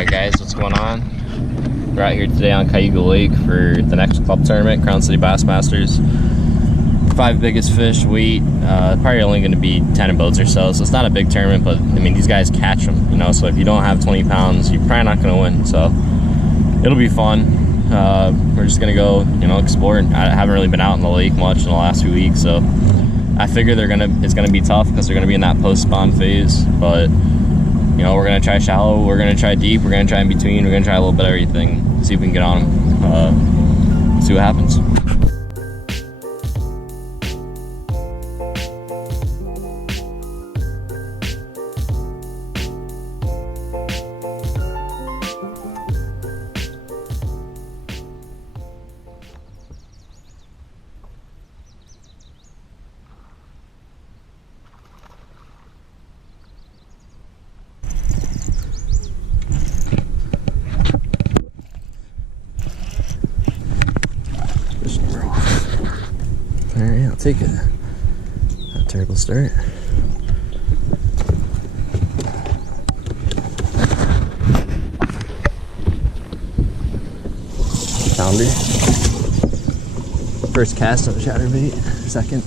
Alright guys, what's going on? We're out here today on Cayuga Lake for the next club tournament, Crown City Bassmasters. 5 biggest fish, weight, probably only going to be 10 boats or so it's not a big tournament, but I mean these guys catch them, you know, so if you don't have 20 pounds, you're probably not going to win, so it'll be fun. We're just going to go, you know, explore. I haven't really been out in the lake much in the last few weeks, so I figure it's going to be tough because they're going to be in that post-spawn phase, but you know, we're going to try shallow, we're going to try deep, we're going to try in between, we're going to try a little bit of everything, see if we can get on them, see what happens. Alright, I'll take it. Not a terrible start. Pounder. First cast on the chatterbait. Second.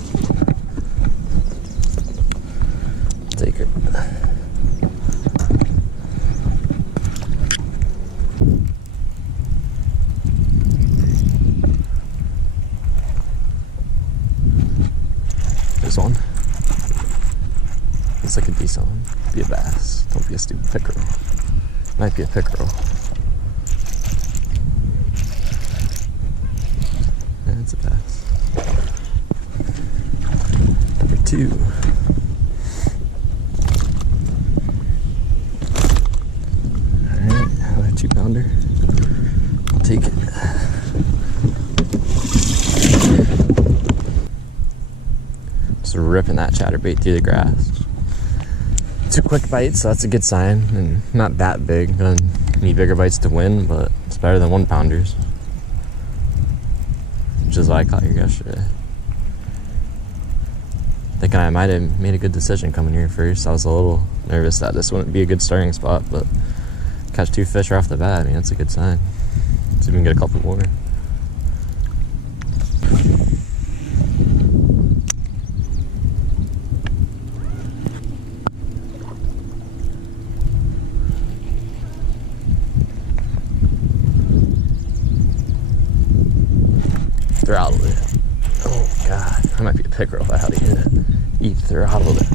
Take it. There's one. Looks like a decent one. Be a bass. Don't be a stupid pickerel. Might be a pickerel. Yeah, it's a bass. Number 2. Alright, I have a 2-pounder. I'll take it. Ripping that chatterbait through the grass. 2 quick bites, so that's a good sign, and not that big. Gonna need bigger bites to win, but it's better than 1-pounders, which is what I caught here yesterday. Thinking I might have made a good decision coming here first. I was a little nervous that this wouldn't be a good starting spot, but catch 2 fish right off the bat. I mean, that's a good sign. See if we can get a couple more. Throttled it. Oh god, that might be a pickerel if I had to hit it. He throttled it.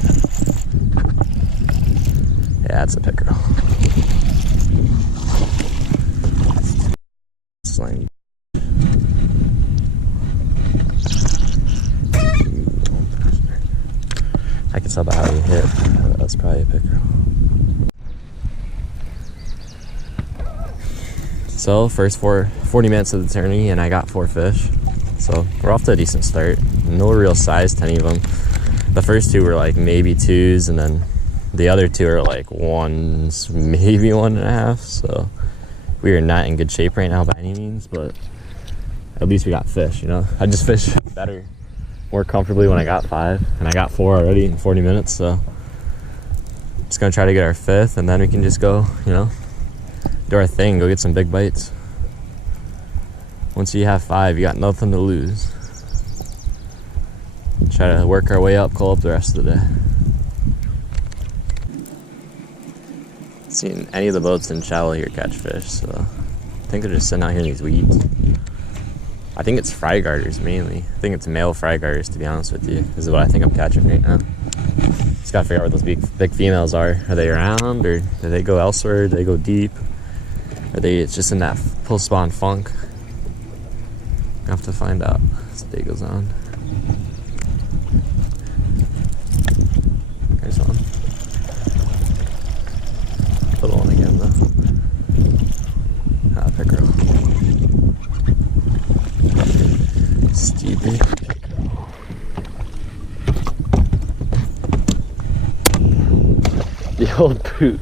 Yeah, it's a pickerel. Slimy. I can tell by how he hit. That's probably a pickerel. So, first 40 minutes of the tourney, and I got 4 fish. So we're off to a decent start. No real size to any of them. The first 2 were like maybe 2s, and then the other 2 are like 1s, maybe 1.5. So we are not in good shape right now by any means, but at least we got fish, you know. I just fished better, more comfortably when I got 5, and I got 4 already in 40 minutes. So just gonna try to get our 5th, and then we can just go, you know, do our thing, go get some big bites. Once you have 5, you got nothing to lose. Try to work our way up, call up the rest of the day. Seen any of the boats in shallow here catch fish, so I think they're just sitting out here in these weeds. I think it's fry garters mainly. I think it's male fry garters, to be honest with you. This is what I think I'm catching right now. Just gotta figure out where those big females are. Are they around, or do they go elsewhere? Do they go deep? Are they just in that post-spawn funk? I have to find out as the day goes on. There's one. Little one again though. Ah, pickerel. Stupid pickerel. The old boot.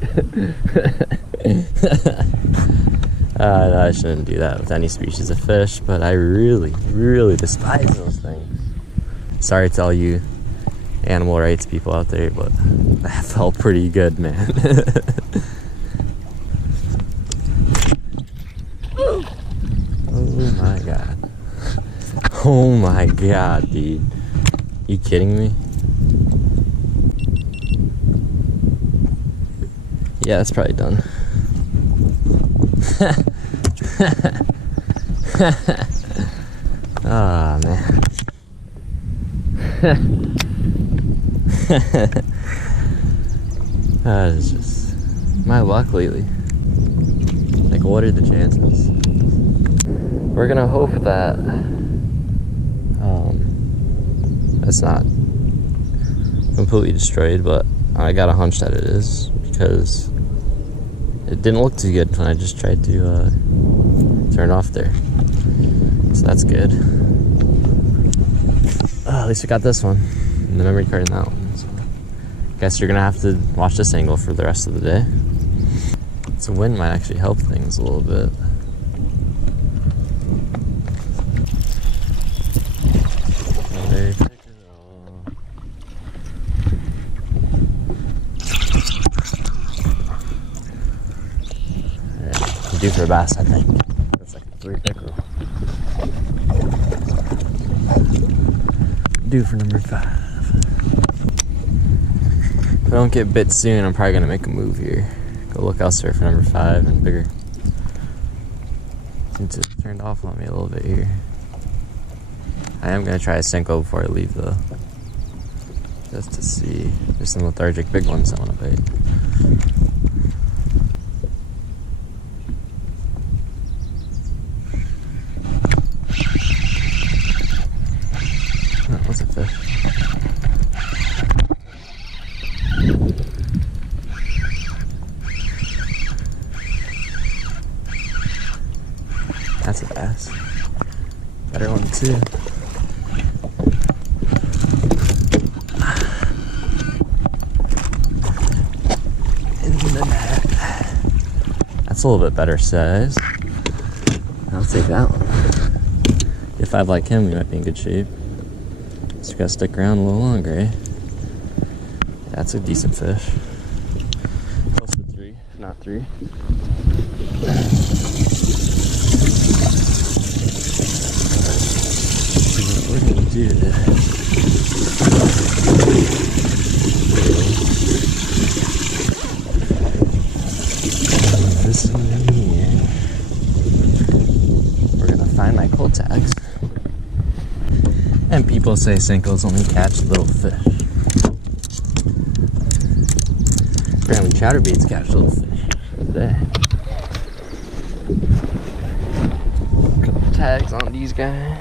I shouldn't do that with any species of fish, but I really, really despise those things. Sorry to all you animal rights people out there, but that felt pretty good, man. Oh my god, dude. You kidding me? Yeah, that's probably done. Ah, man. That is just my luck lately. Like, what are the chances? We're gonna hope that it's not completely destroyed, but I got a hunch that it is, because it didn't look too good when I just tried to turn it off there. So that's good. At least we got this one, and the memory card in that one. So guess you're gonna have to watch this angle for the rest of the day. So wind might actually help things a little bit. Due for a bass, I think. That's like a 3 pickerel. Due for number 5. If I don't get bit soon, I'm probably gonna make a move here. Go look elsewhere for number 5 and bigger. Since it turned off on me a little bit here. I am gonna try a Senko before I leave though. Just to see. There's some lethargic big ones I wanna bait. What's a fish? That's a bass. Better one too. In the net. That's a little bit better size. I'll take that one. If I like him, we might be in good shape. Just gotta stick around a little longer, eh? That's a decent fish. Close to 3, if not 3. What we're gonna do this one here. We're gonna find my cold tags. And people say Senkos only catch little fish. Apparently chatterbaits catch little fish today. Couple tags on these guys.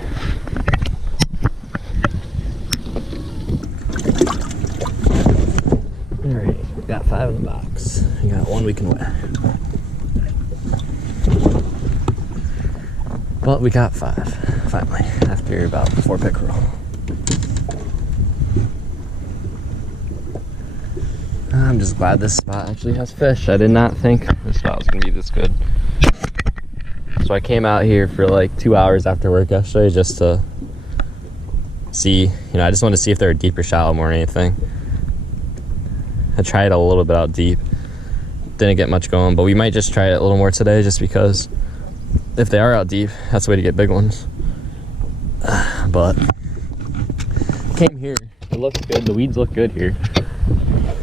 Alright, we got 5 in the box. We got 1 we can wet. But we got 5, finally, after about 4 pickerel. I'm just glad this spot actually has fish. I did not think this spot was gonna be this good. So I came out here for like 2 hours after work yesterday just to see, I just wanted to see if they were deep or shallow more than anything. I tried a little bit out deep. Didn't get much going, but we might just try it a little more today just because if they are out deep, that's the way to get big ones. But came here, it looks good, the weeds look good here.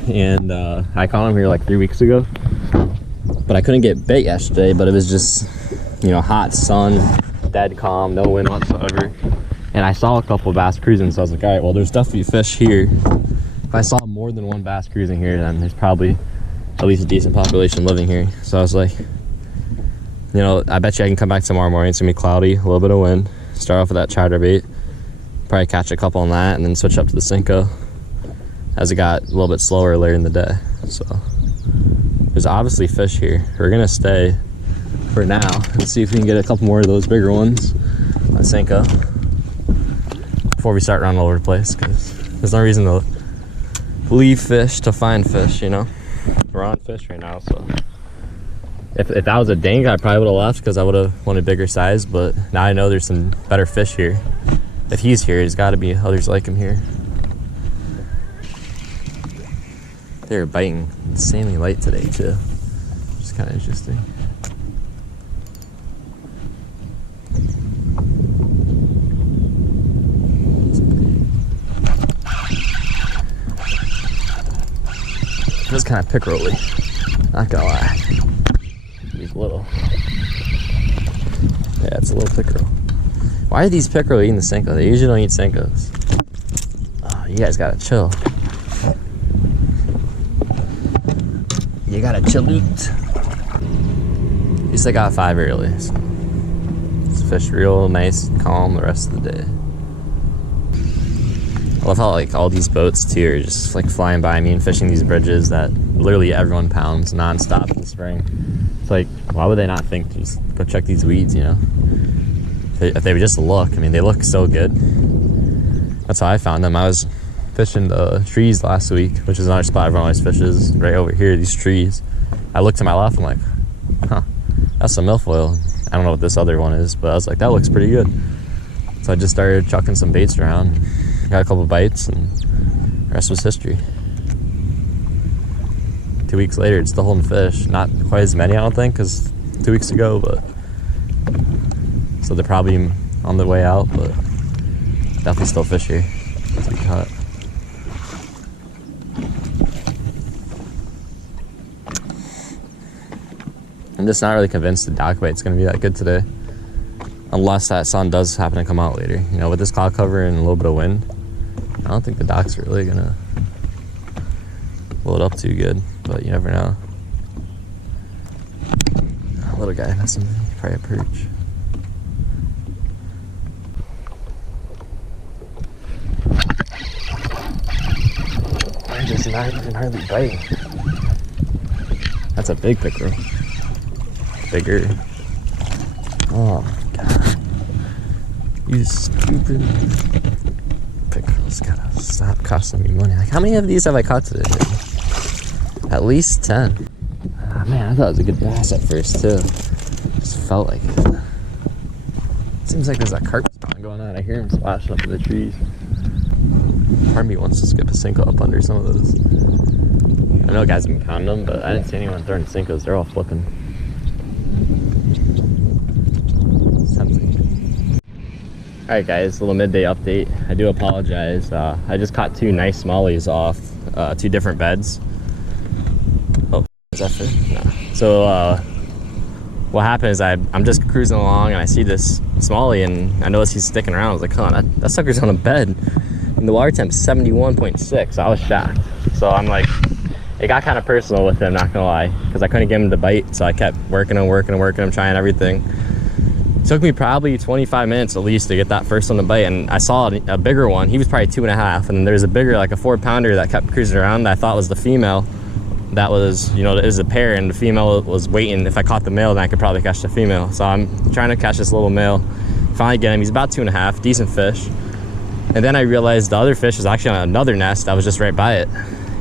And I caught them here like 3 weeks ago. But I couldn't get bait yesterday, but it was just, hot sun, dead calm, no wind whatsoever. And I saw a couple of bass cruising, so I was like, all right, well, there's definitely fish here. If I saw more than 1 bass cruising here, then there's probably at least a decent population living here. So I was like, I bet you I can come back tomorrow morning. It's gonna be cloudy, a little bit of wind. Start off with that chatterbait, probably catch a couple on that, and then switch up to the Senko as it got a little bit slower later in the day. So there's obviously fish here. We're gonna stay for now and see if we can get a couple more of those bigger ones on Senko before we start running all over the place, because there's no reason to leave fish to find fish, We're on fish right now, so if that was a dink, I probably would have left because I would have wanted bigger size, but now I know there's some better fish here. If he's here, there's got to be others like him here. They're biting insanely light today too, which is kind of interesting. feels kind of pickerel-y, not gonna lie. He's little. Yeah, it's a little pickerel. Why are these pickerel eating the Senko? They usually don't eat Senkos. Oh, you guys gotta chill. You gotta chill out. At least I got 5 early. So just fish real nice and calm the rest of the day. I love how like all these boats too are just like flying by me and fishing these bridges that literally everyone pounds non-stop in the spring. It's like, why would they not think to just go check these weeds, you know? If they would just look, I mean, they look so good. That's how I found them. I was fishing the trees last week, which is another spot everyone always fishes, right over here, these trees. I looked to my left, I'm like, huh, that's some milfoil. I don't know what this other one is, but I was like, that looks pretty good. So I just started chucking some baits around, got a couple bites, and the rest was history. 2 weeks later, it's still holding fish. Not quite as many, I don't think, as 2 weeks ago, but so they're probably on the way out, but definitely still fish here. It's be caught. I'm just not really convinced the dock bait's gonna be that good today, unless that sun does happen to come out later. You know, with this cloud cover and a little bit of wind, I don't think the dock's really gonna blow it up too good, but you never know. A little guy messing with me, probably a perch. I'm just not even hardly biting. That's a big pickerel. Bigger. Oh my god. You stupid pickerels gotta stop costing me money. Like, how many of these have I caught today? At least 10. Oh, man, I thought it was a good bass at first too. Just felt like it. Seems like there's a carp spawn going on. I hear him splashing up in the trees. Part of me wants to skip a Senko up under some of those. I know guys have been pounding them, but I didn't see anyone throwing Senkos. They're all flipping. Something. Alright guys, a little midday update. I do apologize. I just caught 2 nice smallies off 2 different beds. Oh, is that fair? No. So what happened is I'm just cruising along and I see this smallie and I notice he's sticking around. I was like, huh, that sucker's on a bed. And the water temp is 71.6. I was shocked. So I'm like, it got kind of personal with him, not gonna lie, because I couldn't get him to bite. So I kept working him, trying everything. It took me probably 25 minutes at least to get that first one to bite. And I saw a bigger one. He was probably 2.5. And there's a bigger, like a 4-pounder that kept cruising around that I thought was the female. That was, you know, it was a pair, and the female was waiting. If I caught the male, then I could probably catch the female. So I'm trying to catch this little male. Finally get him. He's about 2.5, decent fish. And then I realized the other fish was actually on another nest that was just right by it.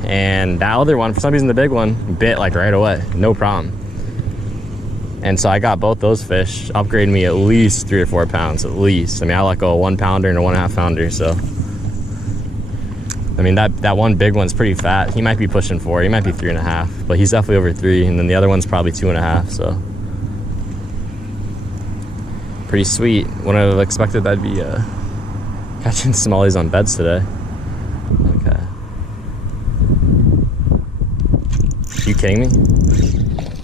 And that other one, for some reason the big one, bit like right away, no problem. And so I got both those fish, upgraded me at least 3 or 4 pounds, at least. I mean, I let go a 1-pounder and a 1.5 pounder, so. I mean, that one big one's pretty fat. He might be pushing 4, he might be 3.5, but he's definitely over 3, and then the other one's probably 2.5, so. Pretty sweet. Wouldn't have expected that'd be catching smallies on beds today. Okay. You kidding me?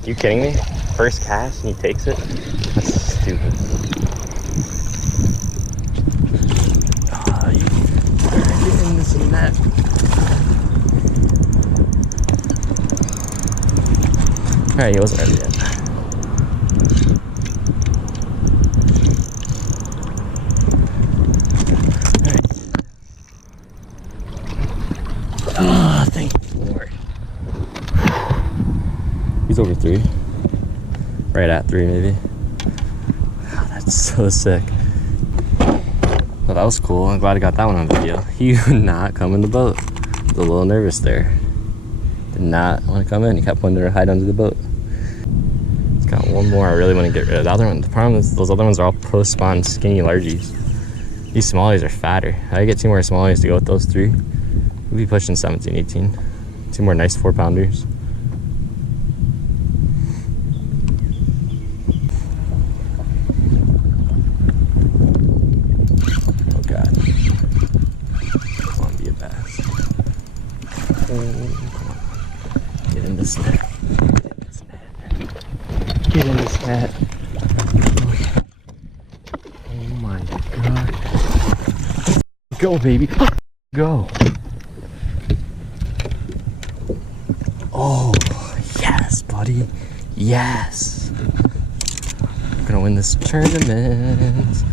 You kidding me? First cast and he takes it? That's stupid. Oh, you get in this net. Alright, he wasn't ready yet. Oh, thank you, Lord. He's over 3. Right at 3, maybe. Oh, that's so sick. Well, that was cool. I'm glad I got that one on video. He would not come in the boat. I was a little nervous there. Did not want to come in. He kept wanting to hide under the boat. It's got one more I really want to get rid of. The other one, the problem is those other ones are all post-spawn skinny largies. These smallies are fatter. I get 2 more smallies to go with those 3. We'll be pushing 17, 18. 2 more nice 4-pounders. Oh God. Doesn't want to be a bass. Get in this net. Oh my god. Go, baby. Go. Oh, yes, buddy. Yes. I'm gonna win this tournament.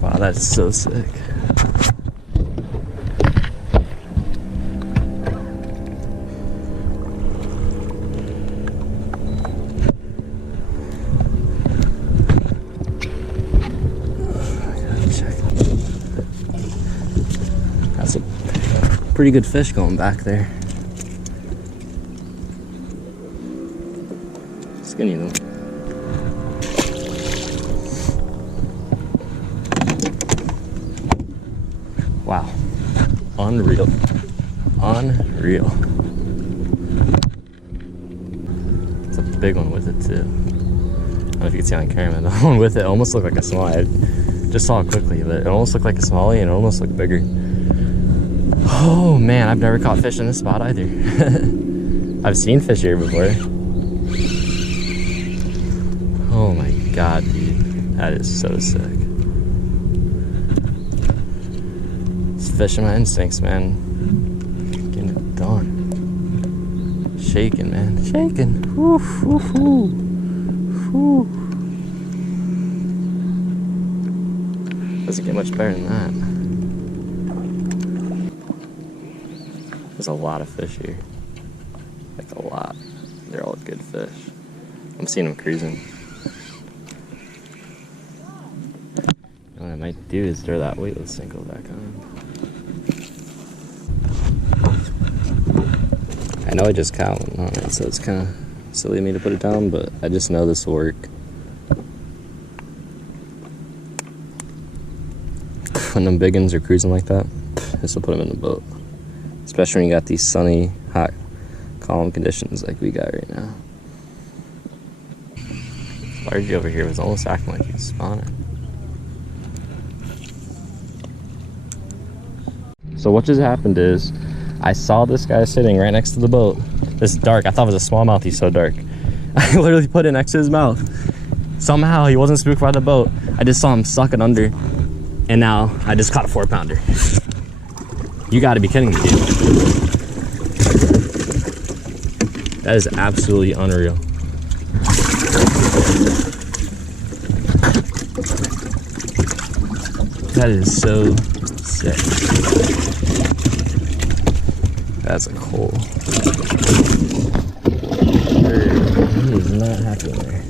Wow, that's so sick. That's a pretty good fish going back there. Skinny though. Wow. Unreal. Unreal. It's a big one with it too. I don't know if you can see on camera. The one with it almost looked like a smallie. I just saw it quickly, but it almost looked like a smallie and it almost looked bigger. Oh man, I've never caught fish in this spot either. I've seen fish here before. Oh my god, dude. That is so sick. Fishing my instincts, man. Getting it done. Shaking, man. Shaking. Woo, woo, woo. Woo. Doesn't get much better than that. There's a lot of fish here. Like a lot. They're all good fish. I'm seeing them cruising. What I might do is throw that weightless single back on. I know I just caught one on it, so it's kind of silly of me to put it down, but I just know this will work. When them big ones are cruising like that, this will put them in the boat. Especially when you got these sunny, hot, calm conditions like we got right now. Largie over here was almost acting like he was spawning. So what just happened is, I saw this guy sitting right next to the boat. This is dark. I thought it was a smallmouth. He's so dark. I literally put it next to his mouth. Somehow he wasn't spooked by the boat. I just saw him sucking under, and now I just caught a 4-pounder. You got to be kidding me, dude. That is absolutely unreal. That is so sick. That's a hole. He is not happy in there.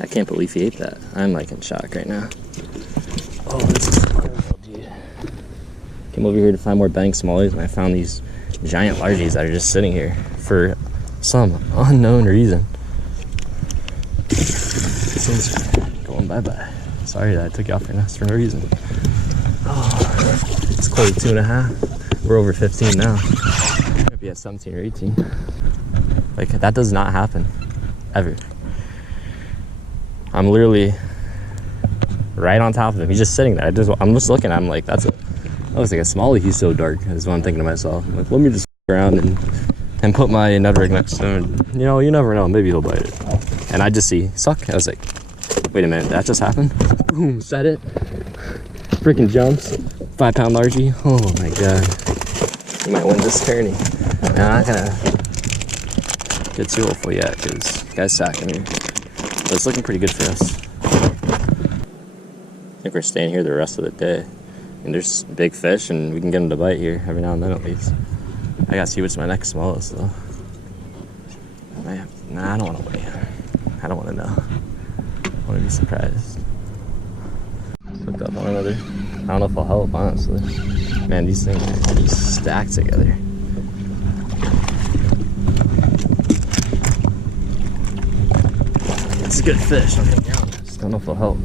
I can't believe he ate that. I'm like in shock right now. Oh, that's incredible, dude. Came over here to find more bank smallies, and I found these giant largies that are just sitting here for some unknown reason. This thing's going bye-bye. Sorry that I took you off your nest for no reason. Oh, it's close to 2.5. We're over 15 now. Might be at 17 or 18. Like, that does not happen. Ever. I'm literally right on top of him. He's just sitting there. I'm just looking at him like, that looks like a smallie. He's so dark, is what I'm thinking to myself. I'm like, let me just around and put my nut rig next to him. And, you know, you never know. Maybe he'll bite it. And I just see, suck. I was like, wait a minute, that just happened? Boom, set it. Freaking jumps. 5-pound largie. Oh my god. You might win this tourney. I'm not gonna get too hopeful yet because the guy's sacking here. But it's looking pretty good for us. I think we're staying here the rest of the day. And there's big fish and we can get them to bite here every now and then at least. I gotta see what's my next smallest though. Nah, I don't wanna wait. I don't wanna know. I wanna be surprised. Hooked up on another. I don't know if I'll help, honestly. Man, these things are just stacked together. It's a good fish. Just don't know if it'll help.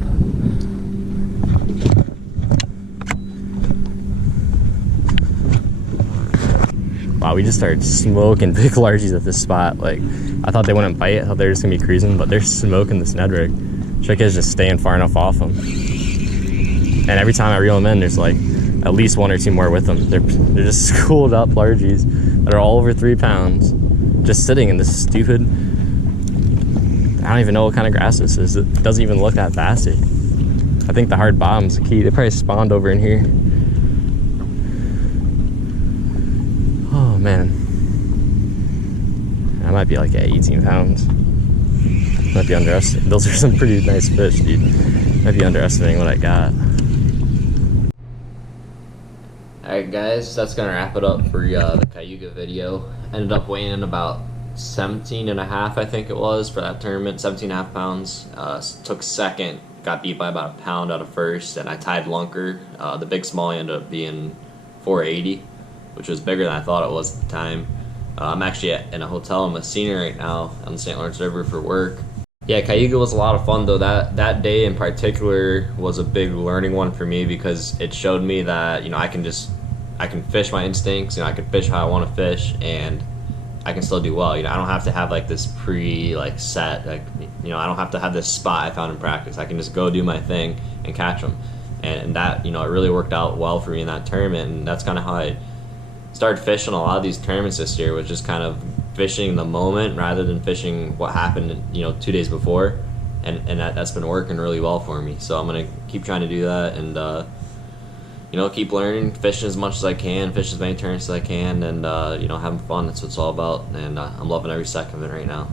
Wow, we just started smoking big largies at this spot. Like, I thought they wouldn't bite. I thought they were just gonna be cruising, but they're smoking this Ned rig. Trick is just staying far enough off them. And every time I reel them in, there's like at least 1 or 2 more with them. They're just schooled up largies that are all over 3 pounds, just sitting in this stupid, I don't even know what kind of grass this is. It doesn't even look that bassy. I think the hard bottom's the key. They probably spawned over in here. Oh man, that might be like at 18 pounds. Might be underestimating. Those are some pretty nice fish, dude. Might be underestimating what I got. Alright guys, that's gonna wrap it up for the Cayuga video. Ended up weighing in about 17.5, I think it was, for that tournament. 17.5 pounds. Took second, got beat by about a pound out of first, and I tied lunker. The big smallie ended up being 480, which was bigger than I thought it was at the time. I'm actually in a hotel in Messina right now on the St. Lawrence River for work. Yeah, Cayuga was a lot of fun though. That day in particular was a big learning one for me, because it showed me that, you know, I can fish my instincts, you know, I can fish how I want to fish, and I can still do well. You know, I don't have to have like this set, like, you know, I don't have to have this spot I found in practice. I can just go do my thing and catch them. And that, you know, it really worked out well for me in that tournament, and that's kind of how I started fishing a lot of these tournaments this year, was just kind of fishing the moment rather than fishing what happened, you know, 2 days before, and that's been working really well for me. So I'm gonna keep trying to do that, and you know, keep learning, fishing as much as I can, fish as many tournaments as I can, and you know, having fun. That's what it's all about, and I'm loving every second of it right now.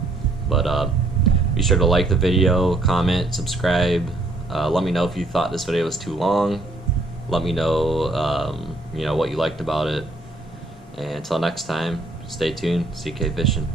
But be sure to like the video, comment, subscribe. Let me know if you thought this video was too long. Let me know you know, what you liked about it. And until next time, stay tuned. CK Fishing.